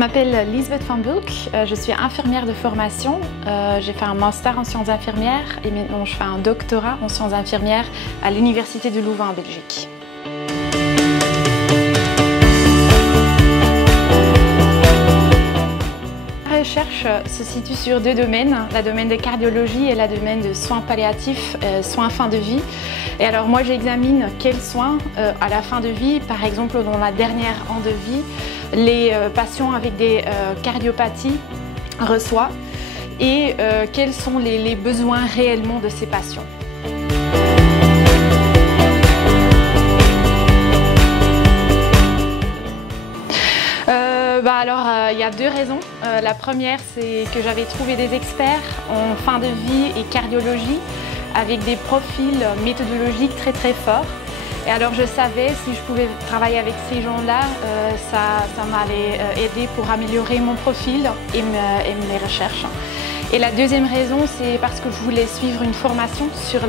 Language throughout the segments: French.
m'appelle Lisbeth van Bulk, je suis infirmière de formation. J'ai fait un master en sciences infirmières et maintenant je fais un doctorat en sciences infirmières à l'Université de Louvain en Belgique. La recherche se situe sur deux domaines, le domaine de cardiologie et le domaine de soins palliatifs, soins fin de vie. Et alors moi j'examine quels soins à la fin de vie, par exemple dans la dernière an de vie, les patients avec des cardiopathies reçoivent et quels sont les besoins réellement de ces patients. Il y a deux raisons. La première, c'est que j'avais trouvé des experts en fin de vie et cardiologie avec des profils méthodologiques très forts. Et alors je savais si je pouvais travailler avec ces gens-là, ça m'allait aider pour améliorer mon profil et mes recherches. Et la deuxième raison, c'est parce que je voulais suivre une formation sur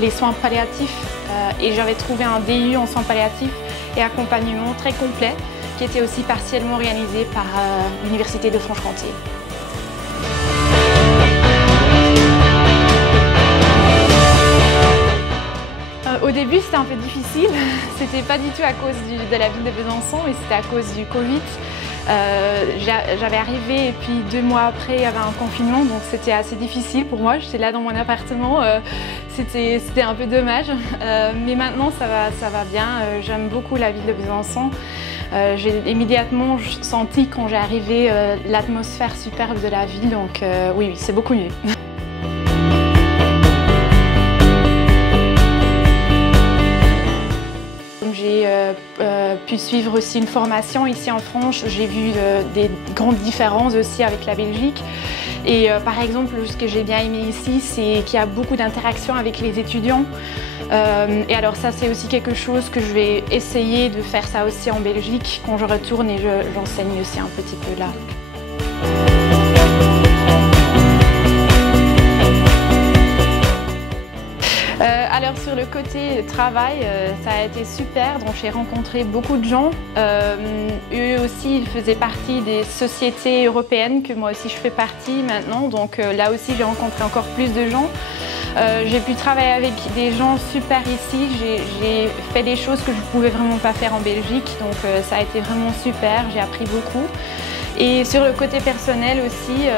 les soins palliatifs et j'avais trouvé un DU en soins palliatifs et accompagnement très complet qui était aussi partiellement organisé par l'Université de Franche-Comté. Au début, c'était un peu difficile. C'était pas du tout à cause de la ville de Besançon, mais c'était à cause du Covid. J'avais arrivé et puis 2 mois après, il y avait un confinement, donc c'était assez difficile pour moi. J'étais là dans mon appartement, c'était un peu dommage. Mais maintenant, ça va bien. J'aime beaucoup la ville de Besançon. J'ai immédiatement senti quand j'ai arrivé l'atmosphère superbe de la ville, donc oui, c'est beaucoup mieux. J'ai pu suivve aussi une formation ici en France. J'ai vu des grandes différences aussi avec la Belgique. Et par exemple, ce que j'ai bien aimé ici, c'est qu'il y a beaucoup d'interactions avec les étudiants. Et alors ça, c'est aussi quelque chose que je vais essayer de faire ça aussi en Belgique quand je retourne et j'enseigne aussi un petit peu là. Alors sur le côté travail, ça a été super, donc j'ai rencontré beaucoup de gens. Eux aussi, ils faisaient partie des sociétés européennes que moi aussi je fais partie maintenant, donc là aussi j'ai rencontré encore plus de gens. J'ai pu travailler avec des gens super ici, j'ai fait des choses que je ne pouvais vraiment pas faire en Belgique, donc ça a été vraiment super, j'ai appris beaucoup. Et sur le côté personnel aussi,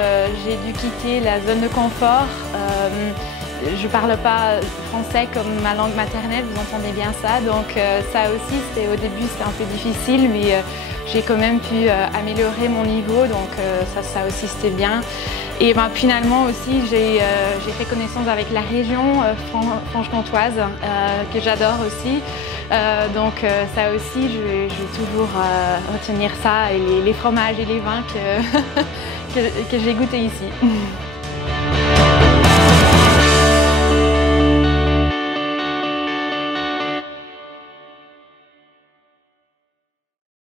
j'ai dû quitter la zone de confort. Je ne parle pas français comme ma langue maternelle, vous entendez bien ça, donc ça aussi, au début c'était un peu difficile, mais j'ai quand même pu améliorer mon niveau, donc ça aussi c'était bien. Et finalement aussi, j'ai fait connaissance avec la région franche-comtoise, que j'adore aussi, donc ça aussi, je vais toujours retenir ça, et les fromages et les vins que j'ai goûtés ici.